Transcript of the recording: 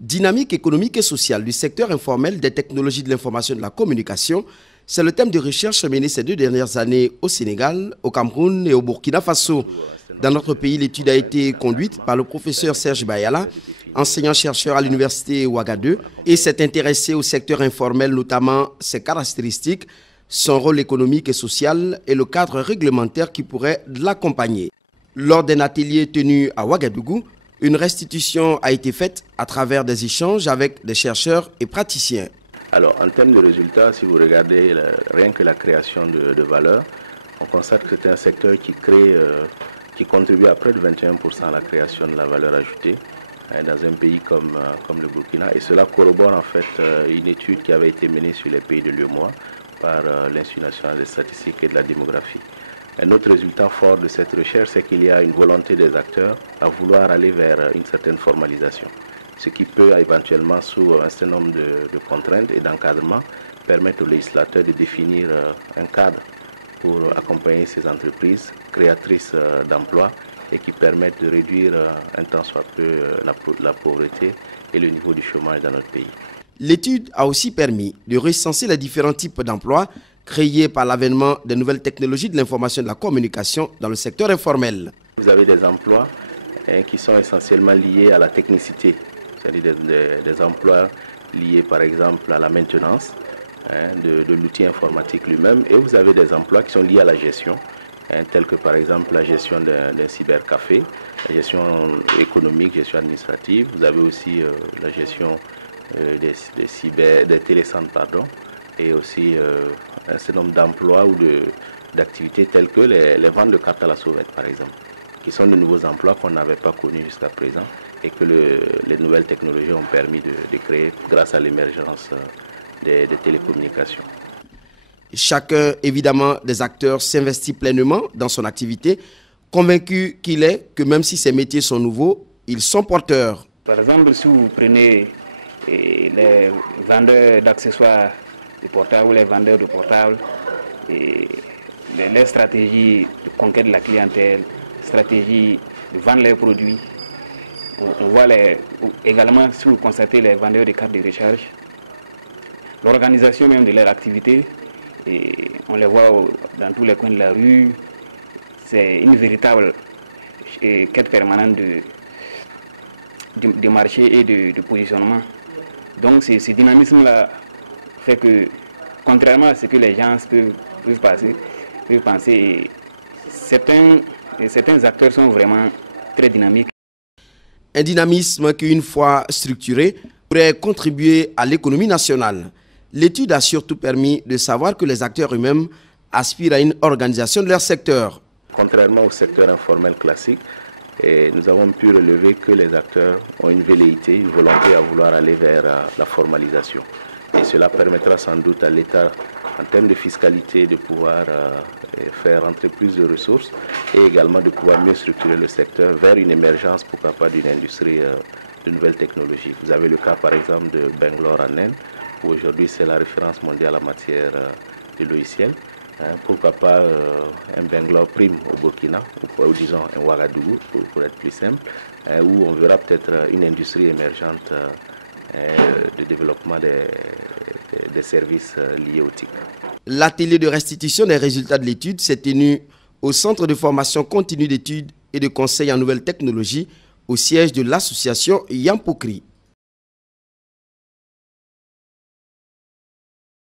Dynamique économique et sociale du secteur informel des technologies de l'information et de la communication, c'est le thème de recherche mené ces 2 dernières années au Sénégal, au Cameroun et au Burkina Faso. Dans notre pays, l'étude a été conduite par le professeur Serge Bayala, enseignant-chercheur à l'université Ouagadougou, et s'est intéressé au secteur informel, notamment ses caractéristiques, son rôle économique et social et le cadre réglementaire qui pourrait l'accompagner. Lors d'un atelier tenu à Ouagadougou, une restitution a été faite à travers des échanges avec des chercheurs et praticiens. Alors, en termes de résultats, si vous regardez rien que la création de valeur, on constate que c'est un secteur qui contribue à près de 21% à la création de la valeur ajoutée dans un pays comme le Burkina. Et cela corrobore en fait une étude qui avait été menée sur les pays de l'UEMOA par l'Institut national des statistiques et de la démographie. Un autre résultat fort de cette recherche, c'est qu'il y a une volonté des acteurs à vouloir aller vers une certaine formalisation, ce qui peut éventuellement, sous un certain nombre de contraintes et d'encadrement, permettre aux législateurs de définir un cadre pour accompagner ces entreprises créatrices d'emplois et qui permettent de réduire un tant soit peu la pauvreté et le niveau du chômage dans notre pays. L'étude a aussi permis de recenser les différents types d'emplois créés par l'avènement des nouvelles technologies de l'information et de la communication dans le secteur informel. Vous avez des emplois qui sont essentiellement liés à la technicité, c'est-à-dire des emplois liés par exemple à la maintenance de l'outil informatique lui-même, et vous avez des emplois qui sont liés à la gestion, tels que par exemple la gestion d'un cybercafé, la gestion économique, gestion administrative. Vous avez aussi la gestion des télécentres, et aussi un certain nombre d'emplois ou d'activités telles que les ventes de cartes à la sauvette, par exemple, qui sont de nouveaux emplois qu'on n'avait pas connus jusqu'à présent et que les nouvelles technologies ont permis de créer grâce à l'émergence des télécommunications. Chacun, évidemment, des acteurs s'investit pleinement dans son activité, convaincu qu'il est que même si ces métiers sont nouveaux, ils sont porteurs. Par exemple, si vous prenez les vendeurs d'accessoires de portables ou les vendeurs de portables, et les stratégies de conquête de la clientèle, stratégies de vendre leurs produits. On voit également, si vous constatez les vendeurs de cartes de recharge, l'organisation même de leur activité, et on les voit dans tous les coins de la rue. C'est une véritable quête permanente de marché et de positionnement. Donc ce dynamisme-là fait que, contrairement à ce que les gens peuvent penser, certains acteurs sont vraiment très dynamiques. Un dynamisme qui, une fois structuré, pourrait contribuer à l'économie nationale. L'étude a surtout permis de savoir que les acteurs eux-mêmes aspirent à une organisation de leur secteur. Contrairement au secteur informel classique, nous avons pu relever que les acteurs ont une velléité, une volonté à vouloir aller vers la formalisation. Et cela permettra sans doute à l'État, en termes de fiscalité, de pouvoir faire rentrer plus de ressources et également de pouvoir mieux structurer le secteur vers une émergence, pourquoi pas, d'une industrie de nouvelles technologies. Vous avez le cas par exemple de Bangalore en Inde, où aujourd'hui c'est la référence mondiale en matière de logiciels. Pourquoi pas un Bangalore Prime au Burkina, ou disons un Ouagadougou pour être plus simple, où on verra peut-être une industrie émergente de développement des services liés au TIC. L'atelier de restitution des résultats de l'étude s'est tenu au Centre de formation continue d'études et de conseil en nouvelles technologies au siège de l'association Yampokri.